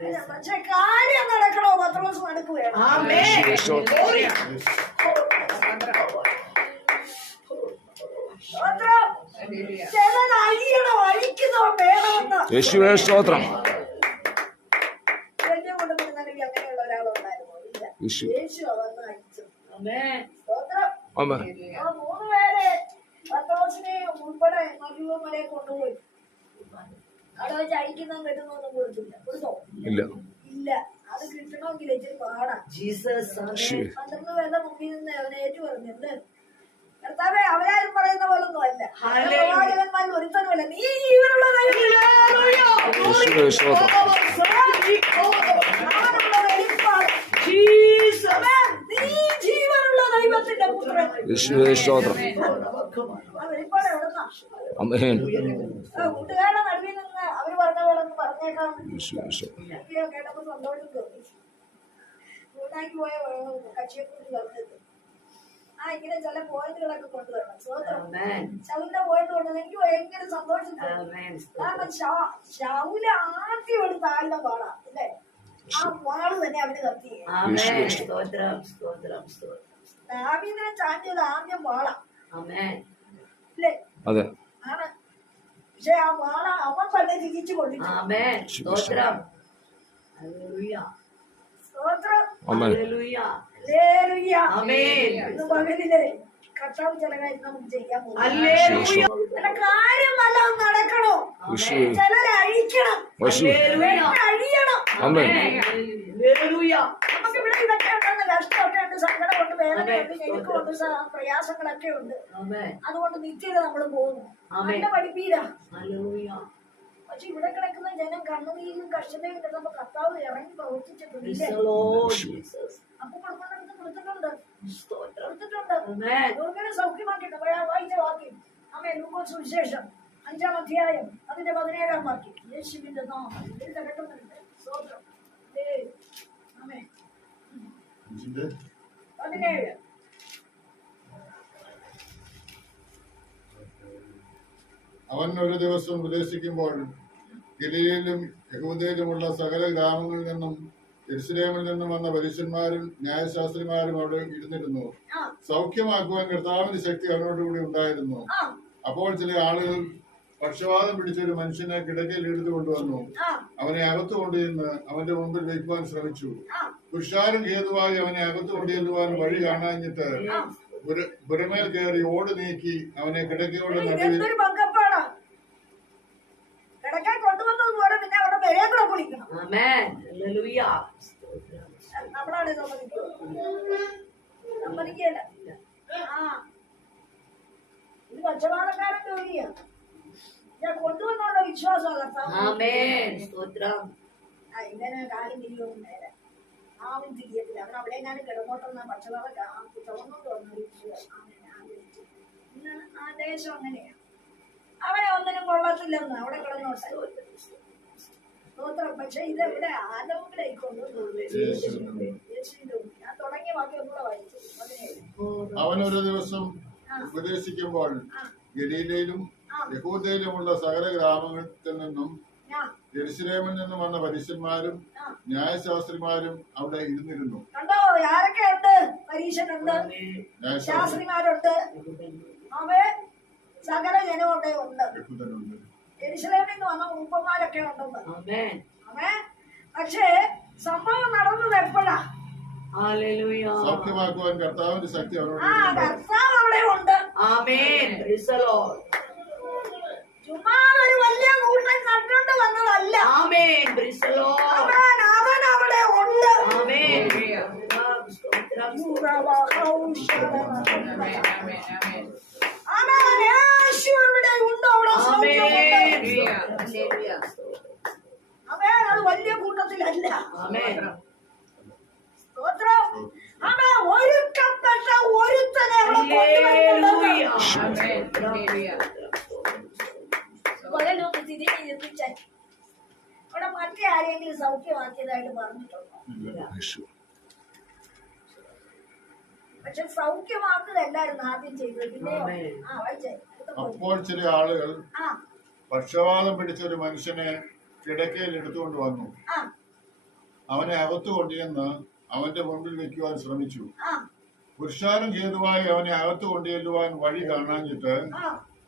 പക്ഷെ കാര്യം നടക്കണോ? പത്രോസ് നടക്കുകയാണ്. ചിലത് അഴിയണോ, അഴിക്കുന്നോ വേണമെന്ന് യേശുവേ സ്തോത്രം. വലിയ കുടുംബത്തിനാണെങ്കിൽ അങ്ങനെയുള്ള ഒരാളുണ്ടായിരുന്നു. ഇല്ല, യേശു വന്ന് അഴിച്ചു. സ്തോത്രം. 3 പേരെ പത്രോസിനെ ഉൾപ്പെടെ മരുവമലയെ കൊണ്ടുപോയി. അവിടെ വെച്ച് അഴിക്കുന്നതും കെട്ടുന്നൊന്നും കൊടുത്തില്ല. കൊടുത്തോ? ഇല്ല. ഇല്ല. അത് കിട്ടണമെങ്കിൽ ഇച്ചിരി പാടാ. 12 പേരുടെ മുമ്പിൽ നിന്ന് അവനെ ഏറ്റു പറഞ്ഞു, എന്ത് കർത്താവേ, അവരാരും പറയുന്ന പോലൊന്നും അല്ല, പ്രവാചകന്മാരിൽ ഒരുത്തനുമല്ല, നീ ജീവനുള്ള ദൈവത്തിന്റെ പുത്രൻ. കൂട്ടുകാരുടെ നടുവിൽ നിന്ന് അവര് പറഞ്ഞ പോലെ പറഞ്ഞേക്കാം കേട്ടപ്പോ സന്തോഷം തോന്നി. കൂട്ടാക്കി പോയ കക്ഷിയെ കുറിച്ച് പറഞ്ഞത് ഇങ്ങനെ ചില പോയിന്റുകളൊക്കെ കൊണ്ടുവരണം. ശൗലിന്റെ പോയിന്റ് കൊണ്ടുവരണം. എനിക്ക് ഭയങ്കര സന്തോഷം തോന്നി. കാരണം ശൗല് ആദ്യം ഒരു താഴ്ന്ന പാടാ അല്ലേ? ആ വാള് തന്നെ അവന് കത്തി. ദാവീദിനെ ചാഞ്ചത് ആദ്യം വാള അല്ലേ? ആണ്. പക്ഷെ ആ വാള അവൻ തന്നെ തിരിച്ചു കൊണ്ടിട്ടു. പകലിലെ കർത്താവ് ചില കാര്യം നമുക്ക് ചെയ്യാൻ പോകും. കാര്യം വല്ലതും നടക്കണോ? ചിലരെ അഴിക്കണം, അഴിയണം. നമുക്കിവിടെ ഇതൊക്കെ ഉണ്ടെന്ന് കഷ്ടമൊക്കെ ഉണ്ട്, സങ്കടമുണ്ട്, വേദനയുണ്ട്, ഞെരുക്കമുണ്ട്, പ്രയാസങ്ങളൊക്കെ ഉണ്ട്. അതുകൊണ്ട് നിത്യത നമ്മൾ പോകുന്നു. നല്ല പഠിപ്പീരാ. പക്ഷെ ഇവിടെ കിടക്കുന്ന ജനം കണ്ണുനീരും കഷ്ടതയും കിടന്നപ്പോ കർത്താവ് ഇറങ്ങി പ്രവർത്തിച്ചിട്ടുണ്ട്. അപ്പൊ കൊടുക്കേണ്ടടുത്ത് കൊടുത്തിട്ടുണ്ട്. ദുർഗനെ സൗഖ്യമാക്കിയിട്ട് വായിച്ച വാക്യം ലൂക്കോസ് സുവിശേഷം 5-ാം അധ്യായം അതിന്റെ 17-ാം വാക്യം. യേശുവിന്റെ നാമം കിടക്കുന്നുണ്ട്. സ്തോത്രം. 17. അവൻ ഒരു ദിവസം ഉപദേശിക്കുമ്പോൾ ഗലീലയിലും യഹൂദയിലുമുള്ള സകല ഗ്രാമങ്ങളിൽ നിന്നും യെരൂശലേമിൽ നിന്നും വന്ന പരീശന്മാരും ന്യായശാസ്ത്രിമാരും അവിടെ ഇരുന്നിരുന്നു. സൗഖ്യമാക്കുവാൻ കർത്താവിന്റെ ശക്തി അവനോടുകൂടി ഉണ്ടായിരുന്നു. അപ്പോൾ ചില ആളുകൾ പക്ഷവാതം പിടിച്ച ഒരു മനുഷ്യനെ കിടക്കയിൽ എടുത്തു കൊണ്ടുവന്നു. അവനെ അകത്തു കൊണ്ടുചെന്ന് അവന്റെ മുമ്പിൽ വയ്ക്കുവാൻ ശ്രമിച്ചു. പുരുഷാരം ഹേതുവായി അവനെ അകത്തു കൊണ്ടുചെല്ലുവാൻ വഴി കാണാഞ്ഞിട്ട് പുരമേൽ കയറി ഓട് നീക്കി അവനെ കിടക്കയോട് നടുവിൽ കച്ചവടക്കാരൻ ജോലിയാ. ഞാൻ കൊണ്ടുവന്നുള്ള വിശ്വാസം ഇങ്ങനെ കാര്യം തിരിയൊന്നും നേരെ ആവും തിരിയത്തില്ല. അവൻ അവിടെ ഞാൻ കിടന്നോട്ടെന്ന ഭക്ഷണം തുറന്നോണ്ട് വന്ന ആ ദേശം അങ്ങനെയാ. അവനെ ഒന്നിനും കൊള്ളത്തില്ലെന്ന് അവിടെ കിടന്നോട്ടെ. പക്ഷെ ഇതെവിടെ ആലോകളെ കൊണ്ടുവന്നു. ഞാൻ തുടങ്ങിയ വാക്യം ഒന്നുകൂടെ വായിച്ചു. അവനൊരു ദിവസം ഉപദേശിക്കുമ്പോൾ ഗലീലയിലും യഹൂദയിലുമുള്ള സകല ഗ്രാമങ്ങളിൽ നിന്നും യെരൂശലേമിൽ നിന്നും വന്ന പരീശന്മാരും ന്യായശാസ്ത്രിമാരും അവിടെ ഇരുന്നിരുന്നു. കണ്ടോ, ആരൊക്കെയുണ്ട്? പരീശനുണ്ട്, ശാസ്ത്രിമാരുണ്ട്, സകല ജനമൊക്കെ ഉണ്ട്. യെരൂശലേമിൽ നിന്ന് വന്ന മൂപ്പന്മാരൊക്കെ ഉണ്ടെന്ന്. പക്ഷേ സംഭവം നടന്നത് എപ്പോഴാ? സൗഖ്യമാക്കുവാൻ കർത്താവിന്റെ ശക്തി അവനോട് കർത്താവ് അവിടെ ഉണ്ട്. ചുമ്മാ ഒരു വലിയ കൂട്ടം കണ്ടുകൊണ്ട് വന്നതല്ല. അവൻ അവിടെ ഉണ്ട്. യേശു അവിടെ ഉണ്ട്. അവൻ അത് വലിയ കൂട്ടത്തിലല്ല. ഒരുക്കപ്പെട്ട ഒരുത്തനെ അവിടെ മറ്റേ ആരെങ്കിലും സൗഖ്യമാക്കിയതായിട്ട് പറഞ്ഞിട്ടുണ്ടോ? പക്ഷെ സൗഖ്യമാക്കുകയല്ലായിരുന്നു ആദ്യം ചെയ്തത്. പിന്നെ അപ്പോൾ ചില ആളുകൾ പക്ഷവാതം പിടിച്ച ഒരു മനുഷ്യനെ കിടക്കയിൽ എടുത്തുകൊണ്ട് വന്നു. അവനെ അകത്തു കൊണ്ടുചെന്ന് അവന്റെ മുമ്പിൽ വെക്കുവാൻ ശ്രമിച്ചു. ആ പുരുഷാരം ഹേതുവായി അവനെ അകത്തു കൊണ്ടുചെല്ലുവാൻ വഴി കാണാഞ്ഞിട്ട് ആ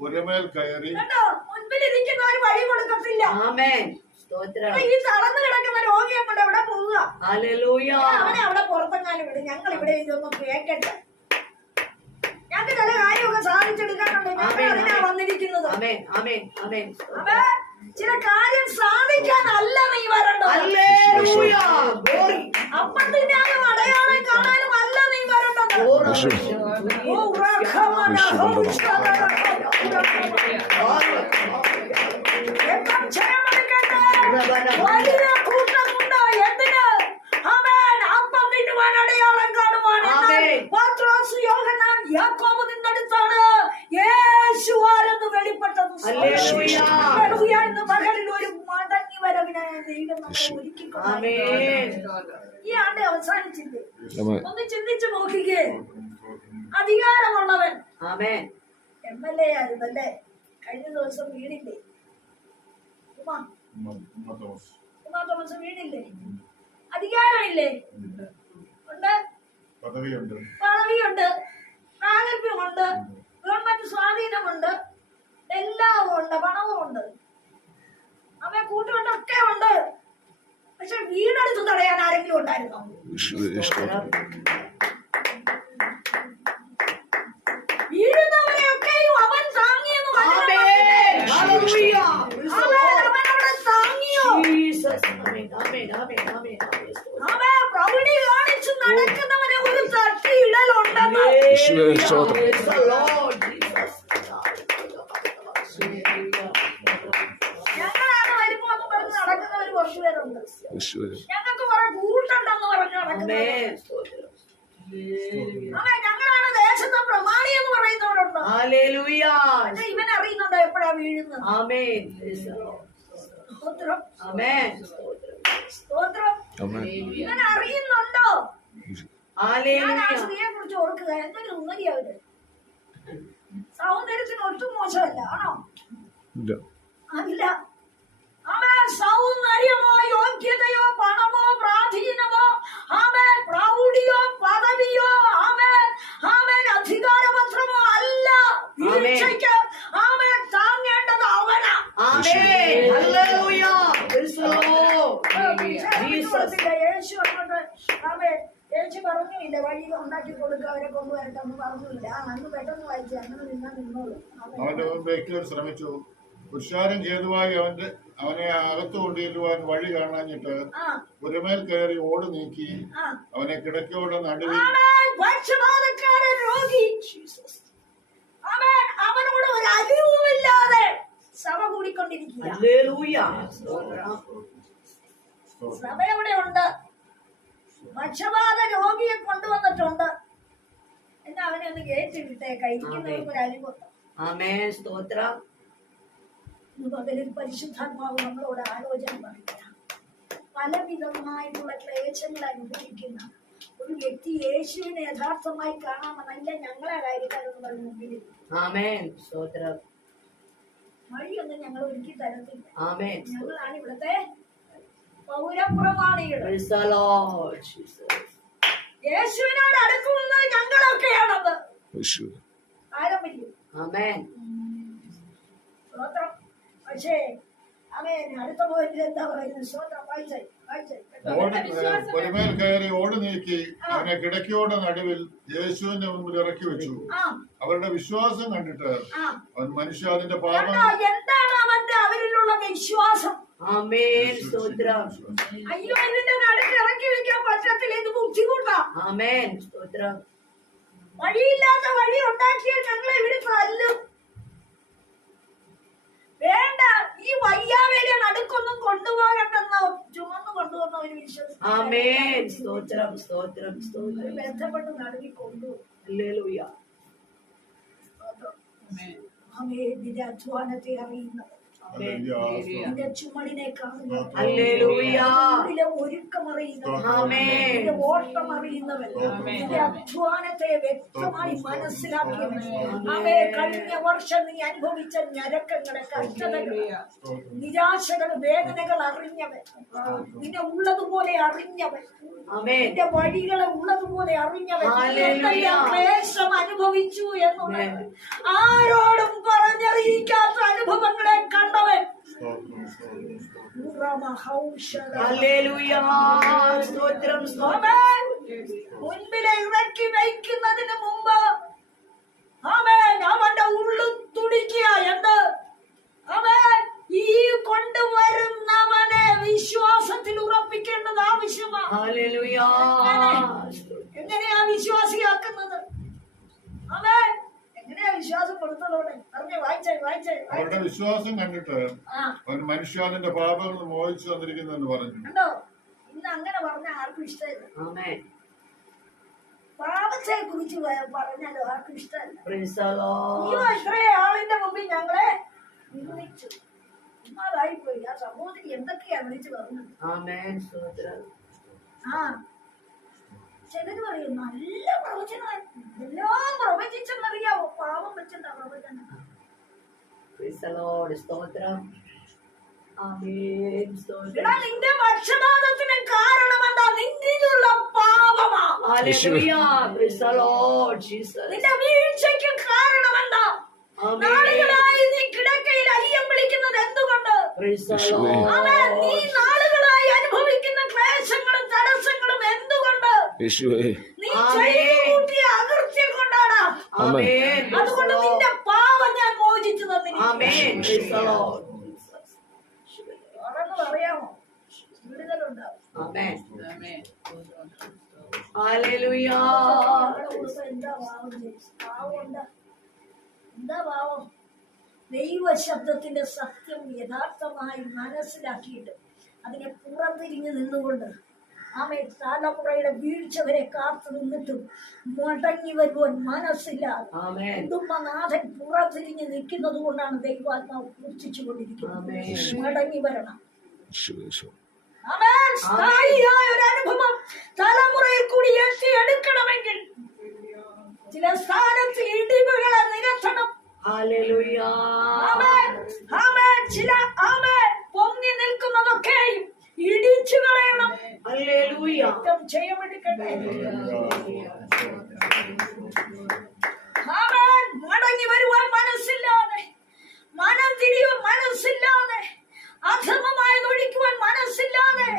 പുരമേൽ കയറി കേട്ടോ, മുൻപിലിരിക്കുന്നവർ വഴി കൊടുക്കത്തില്ല. ആമേൻ. സ്തോത്രം. ഈ തളർന്നു കിടക്കുന്ന രോഗിയെ കൊണ്ട് എവിടെ പോവുക? ഹല്ലേലൂയ. അവനെ അവിടെ പുറത്തെങ്ങാനും വിടും. ഞങ്ങൾ ഇവിടെ ഇതൊന്നും കേൾക്കട്ടെ. ഞങ്ങൾക്ക് ചില കാര്യമൊക്കെ സാധിച്ചെടുക്കാനുണ്ട്. ഞങ്ങൾ അതിനാ വന്നിരിക്കുന്നത്. ആമേൻ. ആമേൻ. ആമേൻ. അവേ, ചില കാര്യം സാധിക്കാനല്ല നീ വരണ്ടത്. ഹല്ലേലൂയ. ഗ്ലോറി. അപ്പത്തിനാലും അടയാളം കാണാനും അല്ല നീ വരണ്ടത്. ഓ, റഹ്മാന, എപ്പം ക്ഷയമെടുക്കട്ടെ. വലിയ കൂട്ടമുണ്ട്. എന്തിന്? ആമേൻ. അപ്പം തിന്നുവാൻ, അടയാളം കാണുവാൻ. എന്നാൽ പത്രോസ്, യോഹന്നാൻ, യാക്കോബ് നിന്നടുത്താണ് യേശു ആരെന്ന് വെളിപ്പെട്ടത്. ഹല്ലേലൂയ. ഹല്ലേലൂയ. ഇന്ന് പകലിൽ ഒരു മടങ്ങി വരവിനായ ദൈവം നമ്മളെ ഒരുക്കി ആമേൻ. ഈ ആണ്ട് അവസാനിച്ചില്ലേ? ഒന്ന് ചിന്തിച്ചു നോക്കിക്കേ. അധികാരമുള്ളവൻ ആമേൻ. MLA ആയിരുന്നല്ലേ? കഴിഞ്ഞ ദിവസം വീടില്ലേ? ഉമാ തോമസ് വീടില്ലേ? അധികാരമില്ലേ? ഉണ്ട്. പദവിയുണ്ട്, പദവിയുണ്ട്, പ്രാഗൽഭ്യമുണ്ട്, ഗവൺമെന്റ് സ്വാധീനമുണ്ട്, എല്ലാം ഉണ്ട്, പണവും ഉണ്ട്, അവൻ കൂട്ടുകെട്ടൊക്കെ ഉണ്ട്. പക്ഷെ വീടെടുത്ത് തടയാൻ ആരെങ്കിലും ഉണ്ടായിരുന്നോ? വീഴുന്നവരെയൊക്കെയും അവൻ താങ്ങിയെന്ന് ആമേൻ. ഹല്ലേലൂയ. അവനവിടെ താങ്ങിയോ? ജീസസ്. ആമേൻ. ആമേൻ. ആമേൻ. ആമേൻ. അവൻ പ്രൗഢി കാണിച്ച് നടക്കുന്നവനെ ഒരു തട്ടിയിടലുണ്ടെന്ന്. Praise the Lord Jesus. ഞങ്ങളാണ് വരുമ്പോ എന്ന് പറഞ്ഞ് നടക്കുന്നവർ കുറച്ചുപേരുണ്ട്. ഞങ്ങൾക്ക് കുറെ കൂട്ടുണ്ടെന്ന് പറഞ്ഞ് നടക്കുന്നവരുണ്ട്. ആമേൻ. സ്തോത്രം. അവൻ ഞങ്ങളാണ് ദേശത്തെ പ്രമാണി എന്ന് പറയുന്നവരുണ്ട്. ഹല്ലേലൂയ. പക്ഷെ ഇവൻ അറിയുന്നുണ്ടോ എപ്പോഴാ വീഴുന്നത്? ആമേൻ. Praise the Lord. സ്തോത്രം, ആമേൻ. സ്തോത്രം. ഇവൻ അറിയുന്നുണ്ടോ? ഞാൻ ആ ഹല്ലേലൂയ. സ്ത്രീയെ കുറിച്ച് ഓർക്കുക. എന്തൊരു ഉന്നതി അവര്. സൗന്ദര്യത്തിന് ഒട്ടും മോശമല്ല, ആണോ? അല്ല. അവൻ സൗന്ദര്യമോ യോഗ്യതയോ പണമോ പ്രാധീനമോ അവൻ പ്രൗഢിയോ പദവിയോ അവൻ അധികാരപത്രമോ അല്ല. വീഴ്ചയ്ക്ക് അവൻ താങ്ങേണ്ടത് അവനാ. ആമേൻ. ഹല്ലേലൂയ. Praise the Lord. Jesus. യേശു അങ്ങോട്ട് അവൻ യേശു പറഞ്ഞില്ല വഴി ഉണ്ടാക്കി കൊടുക്കുക, അവരെ കൊണ്ടുവരട്ടെന്ന് പറഞ്ഞില്ല. അന്ന് പെട്ടെന്ന് വായിച്ചു. അങ്ങനെ നിന്നോളൂ. അവന്റെ മുമ്പിൽ വയ്ക്കുവാൻ ശ്രമിച്ചു. പുരുഷാരം ഹേതുവായി അവനെ അകത്തു കൊണ്ടുചെല്ലുവാൻ വഴി കാണാഞ്ഞിട്ട് പുരമേൽ കയറി ഓട് നീക്കി അവനെ കിടക്കയോടെ നടുവിൽ പക്ഷപാതക്കാരൻ രോഗി അവനോട് ഒരു അലിവുമില്ലാതെ സഭ കൂടിക്കൊണ്ടിരിക്കുക. ഹല്ലേലൂയ. സഭ എവിടെ ഉണ്ട്? പക്ഷപാത രോഗിയെ കൊണ്ടുവന്നിട്ടുണ്ട്. എന്നാ അവനെ ഒന്ന് കയറ്റി വിട്ടേക്ക. ഇരിക്കുന്നവർക്ക് ഒരു അലിവുണ്ട്. ആമേൻ. സ്തോത്രം. പകലിൽ പരിശുദ്ധാത്മാവ് നമ്മളോട് ആലോചന പറയുക. പലവിധമായിട്ടുള്ള ക്ലേശങ്ങൾ അനുഭവിക്കുന്ന ഒരു വ്യക്തി യേശുവിനെ യഥാർത്ഥമായി കാണാമെന്നല്ല ഞങ്ങളെ കാര്യക്കാരെന്ന് പറഞ്ഞ മുമ്പിൽ ആമേൻ. സ്തോത്രം. വഴിയൊന്നും ഞങ്ങൾ ഒരുക്കി തരത്തില്ല. ആമേൻ. ഞങ്ങളാണ് ഇവിടുത്തെ പൗരപ്രമാണികൾ. Praise the Lord Jesus. യേശുവിനോട് അടുക്കുന്നത് ഞങ്ങളൊക്കെയാണത്. പാരമ്പര്യം. ആമേൻ. സ്തോത്രം. പക്ഷേ അവൻ അടുത്ത പോയിന്റ് എന്താ പറയുന്നത്? സ്തോത്രം. പുരമേൽ കയറി ഓട് നീക്കി അവനെ കിടക്കയോടെ നടുവിൽ യേശുവിന്റെ മുമ്പിൽ ഇറക്കി വെച്ചു. അവരുടെ വിശ്വാസം കണ്ടിട്ട് അവൻ മനുഷ്യ അതിന്റെ പാപം. എന്താണ് അവരിലുള്ള വിശ്വാസം? ആമേൻ. സ്തോത്രം. അയ്യോ, ഇതിന്റെ നടുക്ക് ഇറക്കി വെക്കാൻ പറ്റത്തില്ല, ഇത് ബുദ്ധിമുട്ടാ. ആമേൻ. സ്തോത്രം. വഴിയില്ലാത്ത വഴി ഉണ്ടാക്കിയാൽ ഞങ്ങളെ ഇവിടെ തല്ലും. വേണ്ട, ഈ വയ്യാവേലിയ നടുക്കൊന്നും കൊണ്ടുപോകണ്ടെന്ന് ചുമന്ന് കൊണ്ടുവന്ന ഒരു വിശ്വസിച്ചു. ആമേൻ. സ്തോത്രം. സ്തോത്രം. സ്തോത്രം. ബന്ധപ്പെട്ട് നടുവി കൊണ്ടുപോകും. ഹല്ലേലൂയ. നിന്റെ അധ്വാനത്തെ അറിയുന്നത്, നിന്റെ ചുമടിനെ കാണുന്നത്, ഹല്ലേലൂയ. ഒരു ഒരുക്കം അറിയുന്നവൻ, ആമേൻ. നിന്റെ ഓട്ടം അറിയുന്നവൻ, നിന്റെ അധ്വാനത്തെ വ്യക്തമായി മനസ്സിലാക്കിയവൻ. അവയെ കഴിഞ്ഞ വർഷം നീ അനുഭവിച്ച ഞരക്കങ്ങളെ, കഷ്ടതകളെ, നിരാശകൾ, വേദനകൾ അറിഞ്ഞവൻ, നിന്നെ ഉള്ളതുപോലെ അറിഞ്ഞവൻ, ആമേൻ. നിന്റെ വഴികളെ ഉള്ളതുപോലെ അറിഞ്ഞവൻ, ഹല്ലേലൂയ. ക്ലേശം അനുഭവിച്ചു എന്നുള്ളത് ആരോടും പറഞ്ഞറിയിക്കാത്ത അനുഭവങ്ങളെ കണ്ടവൻ. ഹല്ലേലൂയ. സ്തോത്രം, സ്തോത്രം. ആമേൻ. മുൻപിലെ ഇറക്കി വയ്ക്കുന്നതിന് മുമ്പ് ആമേൻ അവന്റെ ഉള്ളു തുടിക്കുക. എന്ത്? ആമേൻ. ഈ കൊണ്ടുവരുന്നവനെ വിശ്വാസത്തിൽ ഉറപ്പിക്കേണ്ടത് ആവശ്യമാണ്. ഹല്ലേലൂയ. എങ്ങനെയാ വിശ്വാസിയാക്കുന്നത്? ആമേൻ. എങ്ങനെയാ വിശ്വാസം കൊടുത്തതോടെ? പറഞ്ഞേ, വായിച്ചേ വായിച്ചേ അവരുടെ വിശ്വാസം കണ്ടിട്ട് ആ അവൻ മനുഷ്യാതിന്റെ പാപങ്ങൾ മോഹിച്ചു തന്നിരിക്കുന്നു എന്ന് പറഞ്ഞു. കണ്ടോ? ഇന്ന് അങ്ങനെ പറഞ്ഞ ആർക്കും ഇഷ്ടമില്ല. ആമേൻ. പാപത്തെ കുറിച്ച് പറഞ്ഞാലോ ആർക്കും ഇഷ്ടമല്ല. Praise the Lord. അയ്യോ, ഇത്രേ ആളിന്റെ മുമ്പിൽ ഞങ്ങളെ വിളിച്ചു. പോയി ആ സമൂഹത്തിൽ എന്തൊക്കെയാ വിളിച്ചു പറഞ്ഞത്. ആമേൻ. സ്തോത്രം. ആ ചിലര് പറയും നല്ല പ്രവചനമായിരുന്നു, എല്ലാം പ്രവചിച്ചെന്നറിയാവോ? പാവം വെച്ചെന്താ പ്രവചനം? Praise the Lord. സ്തോത്രം. ആമേൻ. സ്തോത്രം. എടാ, നിന്റെ പക്ഷപാതത്തിന് കാരണം എന്താ? നിന്നിലുള്ള പാപമാ. Hallelujah. Praise the Lord. Jesus. നിന്റെ വീഴ്ചയ്ക്ക് കാരണം എന്താ? ആമേൻ. നാളുകളായി നീ കിടക്കയിൽ അയ്യം വിളിക്കുന്നത് എന്തുകൊണ്ട്? Praise the Lord. ആമേൻ. നീ നാളുകളായി അനുഭവിക്കുന്ന ക്ലേശങ്ങളും തടസ്സങ്ങളും എന്തുകൊണ്ട്? നീ ചെയ്തു കൂട്ടിയ അകൃത്യം കൊണ്ടാണ്. ആമേൻ. അതുകൊണ്ട് നിന്റെ പാപം ഞാൻ മോചിച്ചു തന്നിരിക്കുന്നു. ആമേൻ. Praise the Lord. ആണെന്ന് പറയാമോ? വിടുതലുണ്ടാവും. ആമേൻ. ഹല്ലേലൂയ. എന്താ പാവം ജയിച്ചു? പാവം എന്താ? എന്താ പാവം? ദൈവ ശബ്ദത്തിന്റെ സത്യം യഥാർത്ഥമായി മനസ്സിലാക്കിയിട്ട് അതിനെ പുറംതിരിഞ്ഞു നിന്നുകൊണ്ട് ആമേ തലമുറയുടെ വീഴ്ച വരെ കാത്തു നിന്നിട്ടും മടങ്ങി വരുവാൻ മനസ്സില്ലാതെ ആമേൻ. കുടുംബനാഥൻ പുറംതിരിഞ്ഞ് നിൽക്കുന്നത് കൊണ്ടാണ് ദൈവാത്മാവ് പൂർത്തിച്ചു കൊണ്ടിരിക്കുന്നത്. മടങ്ങി വരണം. ആമേൻ. സ്ഥായിയായ ഒരു അനുഭവം തലമുറയിൽ കൂടി എത്തിയെടുക്കണമെങ്കിൽ ചില സ്ഥാനത്ത് ഇടിവുകളെ നികത്തണം. ഹല്ലേലൂയ. ആമേൻ. ആമേൻ. ചില ആമേൻ പൊങ്ങി നിൽക്കുന്നതൊക്കെയും ഇടിച്ചു കളയണം. ഹല്ലേലൂയ. ചെയ്യമെടുക്കട്ടെ. ആമേൻ. മടങ്ങി വരുവാൻ മനസ്സില്ലാതെ, മനം തിരിയുവാൻ മനസ്സില്ലാതെ, അധമമായത് ഒഴിക്കുവാൻ മനസ്സില്ലാതെ,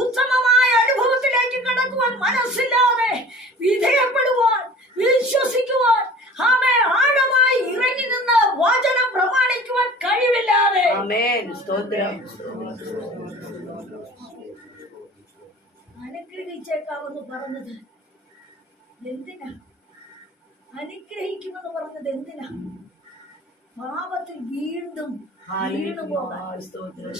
ഉത്തമമായ അനുഭവത്തിലേക്ക് കടക്കുവാൻ മനസ്സില്ലാതെ, വിധേയപ്പെടുവാൻ, വിശ്വസിക്കുവാൻ, ആമേൻ, ആഴമായി ഇറങ്ങി നിന്ന് വചനം പ്രമാണിക്കുവാൻ കഴിവില്ലാതെ ആമേൻ. സ്തോത്രം. അനുഗ്രഹിച്ചേക്കാമെന്ന് പറഞ്ഞത് എന്തിനാ? അനുഗ്രഹിക്കുമെന്ന് പറഞ്ഞത് എന്തിനാ? പാപത്തിൽ വീണ്ടും വീണു പോകാൻ. സ്തോത്രം.